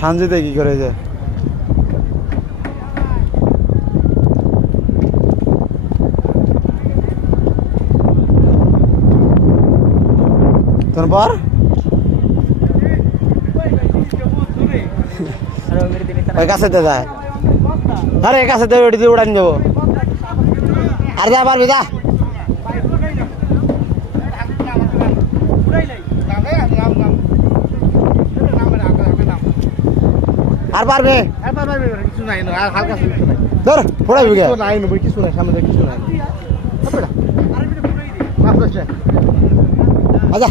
সানজিতে কি করে যে তোর পর ওই কাছেতে যায় আরে কাছেতে ওটি দিয়ে উড়ান যাবো আর যা পারবি যা আর পারবে কিছু নাই আর হালকা কিছু নাই ধর পড়াবি গে নাই কিছু নাই সামনে কিছু নাই আচ্ছা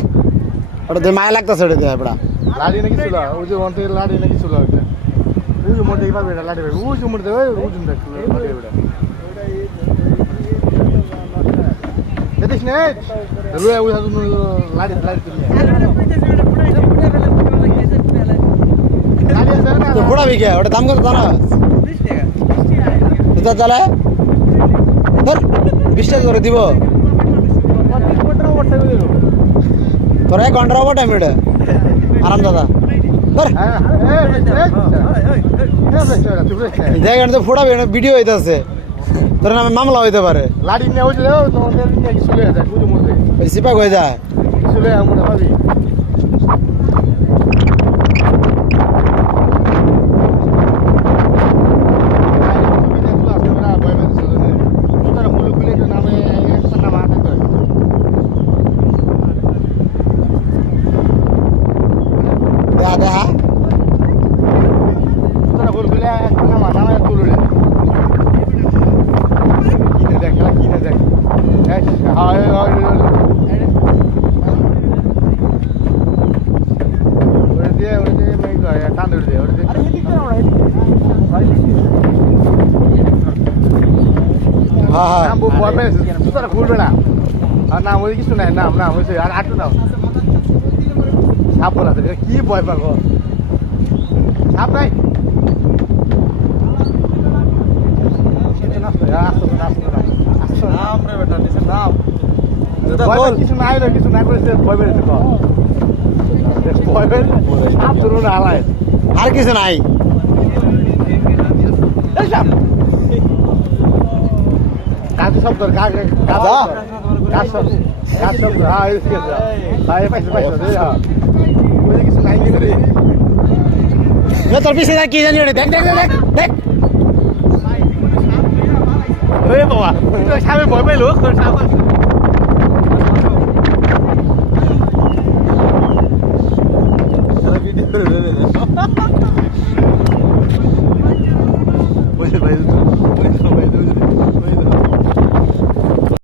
ওটা দিয়ে মায়া লাগতেছে ওটা দিয়ে পড়া লাড়ি নাকি ছিল ওই যে ওখান থেকে লাড়ি নাকি ছিল একটা ওই যে মোটে পারবে এটা লাড়ি পারবে ওই যে মোটে ওই যে দেখিস না রুয়া ওই লাড়ি লাড়ি তো পড়াবি গে ওটা দাম কত জানা 20 টাকা চলে ধর 20 টাকা করে দিব তোর 1 ঘন্টা ওভার টাইম এটা আরাম দাদা ধর জায়গাটা তো ফোড়াবে না ভিডিও হইতেছে তোর নামে মামলা হইতে পারে লাড়ি নিয়ে হয়েছে তোমাদের নিয়ে কিছু হয়ে যায় পুজো মধ্যে ওই সিপাক হয়ে যায় কিছু হয়ে আমরা ভাবি দেখা তোরা বলবলে একটা নামা নামা তুললে কিনে দেখ খেলা কিনে দেখ হয় হয় ওরে দিয়ে মেঘ টান ধরে দিয়ে ওরে দিয়ে হ্যাঁ হ্যাঁ নাম বয় পেয়েছে তোরা খুলবে না আর নাম ওই কিছু নাই নাম নাম হয়েছে আর আটু নাম সাপ বলা কি ভয় পাব সাপ নাই কিছু নাই কিছু না করে ভয় পেয়েছে ভয় পেয়েছে সাপ ধরুন আলায় আর কিছু নাই কাজ শব্দ কাজ শব্দ হ্যাঁ ঠিক আছে পাইছে কিছু নাই রে তোর পিছনে কি জানি দেখ দেখ দেখ দেখ বাবা সামনে ভয় পাইলো